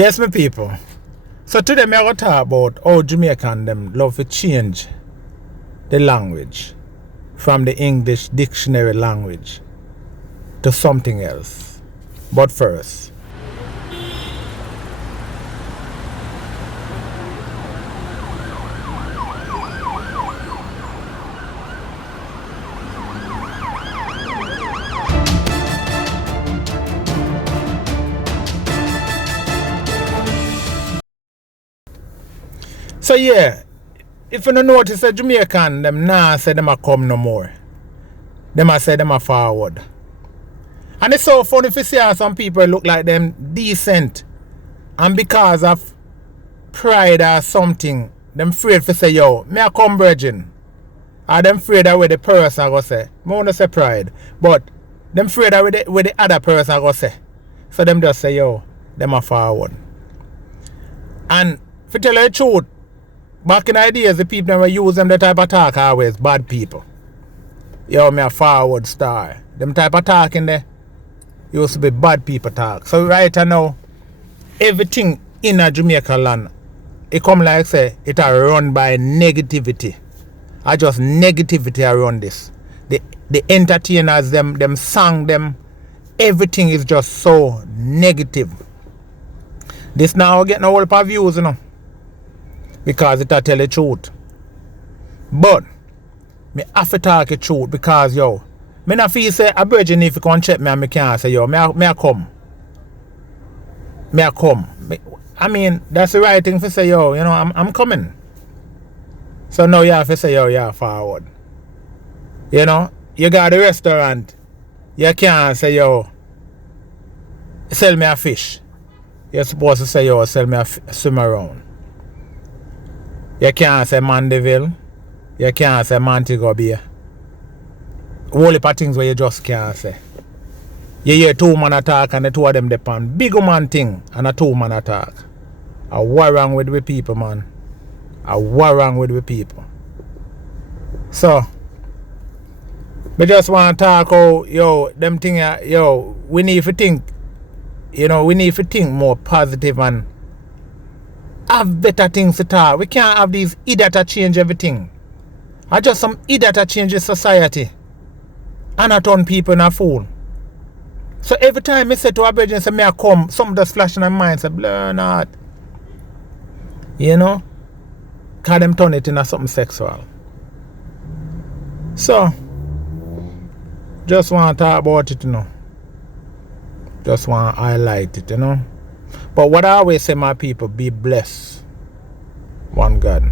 Yes, my people. So today me going to talk about how Jamaican them love to change the language from the English dictionary language to something else. But first, so yeah, if you don't notice that Jamaican them nah say them a come no more. Them a say them a forward. And it's so funny to see how some people look like them decent, and because of pride or something, them afraid to say, yo, me a come virgin. Or them afraid that what the person go say. I want say pride. But them afraid that what the other person go say. So them just say, yo, them a forward. And if you tell you the truth, back in the days, the people that were use them the type of talk always bad people. Yo, me a forward star. Them type of talk in there used to be bad people talk. So right now, everything in a Jamaica land, it come like say it are run by negativity. I just negativity around this. The entertainers, them song, them everything is just so negative. This now getting a whole lot of views, you know, because it a tell the truth. But me have to talk the truth because yo, me not feel say a virgin if you come check me and me can't say yo, me a come. Me a come. I mean, that's the right thing to say, yo, you know, I'm coming. So now you have to say, yo, you're forward. You know, you got a restaurant, you can't say, yo, sell me a fish. You're supposed to say, yo, sell me a swim around. You can't say Mandeville. You can't say Montego Bay. Whole heap of things where you just can't say. You hear two man attack and the two of them depend. Big man thing and a two man attack. A war wrong with the people, man. A war wrong with the people. So, we just want to talk how, yo, them thing, yo, we need to think, you know, we need to think more positive and have better things to talk. We can't have these idiots that change everything. I just some idiot that changes society. And I turn people in a fool. So every time I say to a brethren, say, may I come, something just flash in my mind, say, blur not. You know? Because them turn it into something sexual. So, just want to talk about it, you know. Just want to highlight it, you know. But what I always say, my people, be blessed. One God.